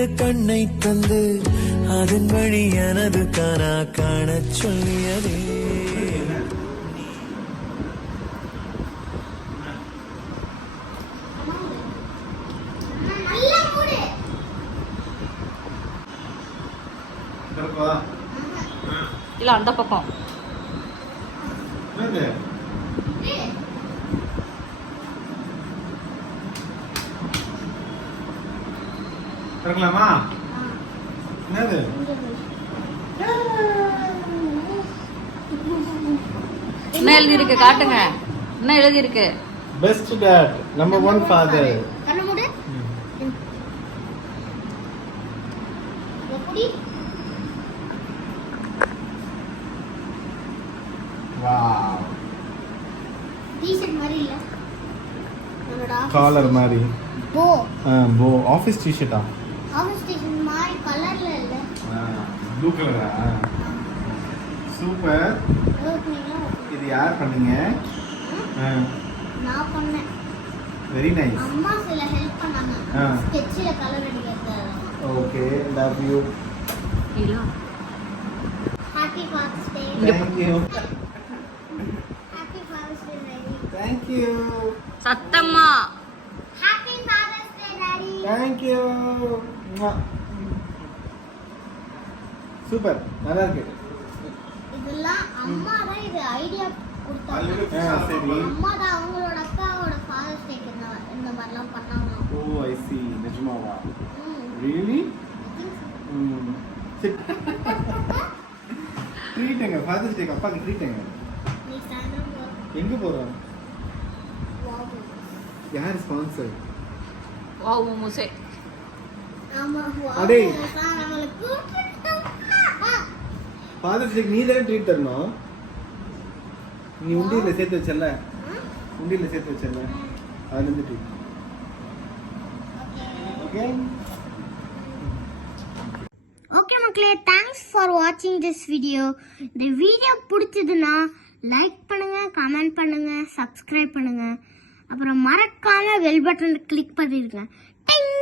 இரு கண்ணை தந்து அதன் வழி எனது காணா காணச் சொல்லியதே. இல்ல அந்த பக்கம் இருக்கலாமா? என்னது என்ன எழுதி இருக்கு காட்டுங்க. என்ன எழுதி இருக்கு? Best dot number 1 father. கண்ணு மூடு. எப்படி? வாவ். டீ-ஷர்ட் மாதிரி இல்ல. நம்மளோட காலர் மாதிரி. போ. போ ஆபீஸ் டி-ஷர்ட்டா? ஆஃபீஸ் டீ-ஷர்ட் மாதிரி கலர்ல இல்ல. ப்ளூ கலரா? சூப்பர். இது யார் பண்ணீங்க? நான் பண்ணேன். Very nice. அம்மா சில ஹெல்ப் பண்ணாங்க. ஸ்கெட்ச்ல கலர் அடிக்கிறது. Okay, love you. இல்ல happy father's day. Thank you. Happy father's day daddy. Thank you. சத்தம்மா happy father's day daddy. Thank you. Super, நல்லா இருக்கு. இதெல்லாம் அம்மா தான் இது ஐடியா கொடுத்தாங்க. சரி. அம்மா தான் அவங்களோட அக்காவோட ஃபாதர்ஸ் டேக்கு இந்த மாதிரிலாம் பண்ணாங்க. ஓ ஐ சி. நிஜமாவா? ரியலி? ட்ரீட்டுங்க, ஃபாதர்ஸ் டேக்கு அப்பாக்கு ட்ரீட்டுங்க. நீ சாயந்தரம் போ. எங்க போறோம்? வாவ். யார் ஸ்பான்சர்? வாவ் மோமோஸே. ஆமா வாவ். அடே. நம்மளுக்கு ஃபாதர்ஸ் டேக்கு நீ தானே ட்ரீட் தரணும். நீ உண்டியில சேர்த்து வச்சல, உண்டியில சேர்த்து வச்சல, அதுல இருந்து ட்ரீட். ஓகே ஓகே மக்களே, தேங்க்ஸ் ஃபார் வாட்சிங் திஸ் வீடியோ. இந்த வீடியோ பிடிச்சதுன்னா லைக் பண்ணுங்க, கமெண்ட் பண்ணுங்க, சப்ஸ்கிரைப் பண்ணுங்க, அப்புறம் மறக்காம பெல் பட்டன் கிளிக் பண்ணிருங்க. டிங்.